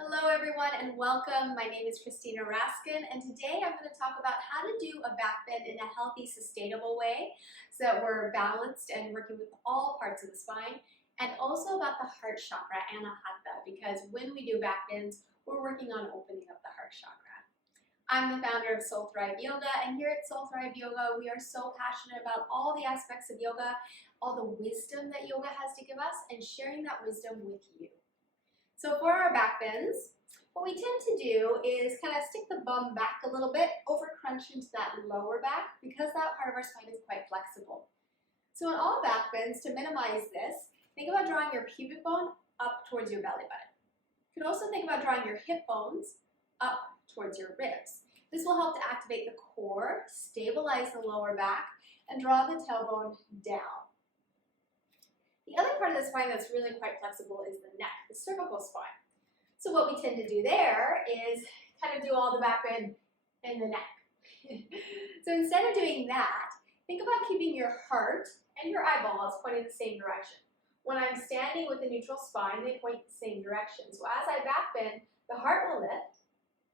Hello everyone and welcome. My name is Christina and today I'm going to talk about how to do a back bend in a healthy, sustainable way so that we're balanced and working with all parts of the spine, and also about the heart chakra, anahata, because when we do back bends, we're working on opening up the heart chakra. I'm the founder of Soul Thrive Yoga, and here at Soul Thrive Yoga, we are so passionate about all the aspects of yoga, all the wisdom that yoga has to give us, and sharing that wisdom with you. So for our back bends, what we tend to do is kind of stick the bum back a little bit, over crunch into that lower back, because that part of our spine is quite flexible. So in all back bends, to minimize this, think about drawing your pubic bone up towards your belly button. You can also think about drawing your hip bones up towards your ribs. This will help to activate the core, stabilize the lower back, and draw the tailbone down. The other part of the spine that's really quite flexible is the neck, the cervical spine. So what we tend to do there is kind of do all the back bend in the neck. So instead of doing that, think about keeping your heart and your eyeballs pointing the same direction. When I'm standing with a neutral spine, they point the same direction. So as I back bend, the heart will lift.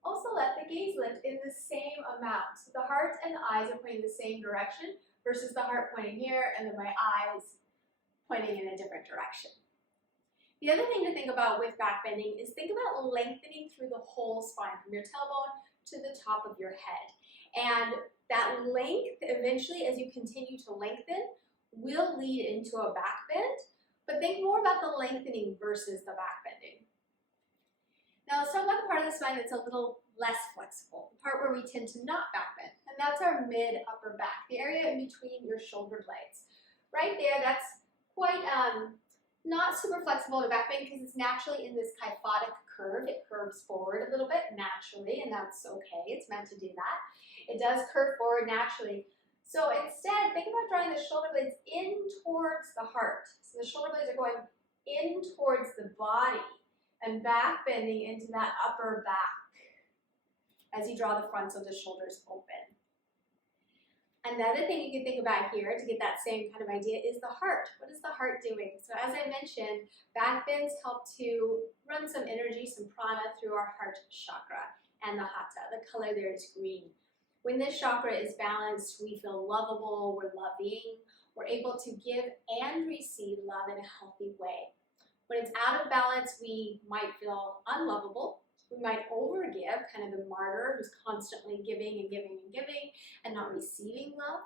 Also let the gaze lift in the same amount. So the heart and the eyes are pointing the same direction versus the heart pointing here and then my eyes pointing in a different direction. The other thing to think about with back bending is think about lengthening through the whole spine, from your tailbone to the top of your head. And that length, eventually, as you continue to lengthen, will lead into a back bend, but think more about the lengthening versus the back bending. Now let's talk about the part of the spine that's a little less flexible, the part where we tend to not back bend, and that's our mid-upper back, the area in between your shoulder blades. Right there, that's quite not super flexible to back bend because it's naturally in this kyphotic curve. It curves forward a little bit naturally, and that's okay. It's meant to do that. It does curve forward naturally. So instead, think about drawing the shoulder blades in towards the heart. So the shoulder blades are going in towards the body and back bending into that upper back as you draw the fronts of the shoulders open. Another thing you can think about here to get that same kind of idea is the heart. What is the heart doing? So as I mentioned, back bends help to run some energy, some prana through our heart chakra and the hatha. The color there is green. When this chakra is balanced, we feel lovable, we're loving, we're able to give and receive love in a healthy way. When it's out of balance, we might feel unlovable. We might overgive, kind of the martyr who's constantly giving and giving and giving and not receiving love.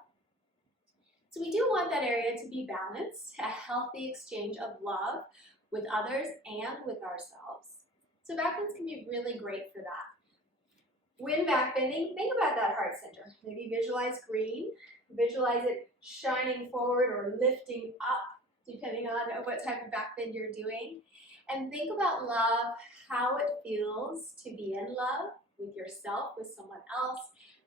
So we do want that area to be balanced, a healthy exchange of love with others and with ourselves. So back bends can be really great for that. When back bending, think about that heart center. Maybe visualize green, visualize it shining forward or lifting up, depending on what type of back bend you're doing. And think about love, how it feels to be in love with yourself, with someone else,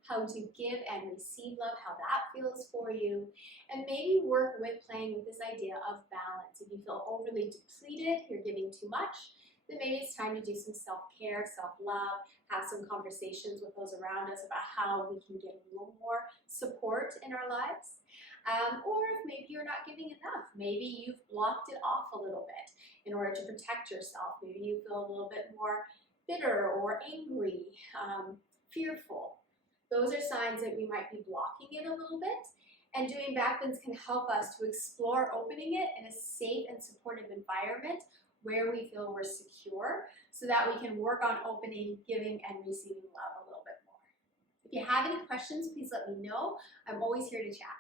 how to give and receive love, how that feels for you. And maybe work with playing with this idea of balance. If you feel overly depleted, you're giving too much, then maybe it's time to do some self-care, self-love, have some conversations with those around us about how we can get a little more support in our lives. Or if maybe you're not giving enough, maybe you've blocked it off a little bit in order to protect yourself. Maybe you feel a little bit more bitter or angry, fearful. Those are signs that we might be blocking it a little bit. And doing back bends can help us to explore opening it in a safe and supportive environment where we feel we're secure, so that we can work on opening, giving, and receiving love a little bit more. If you have any questions, please let me know. I'm always here to chat.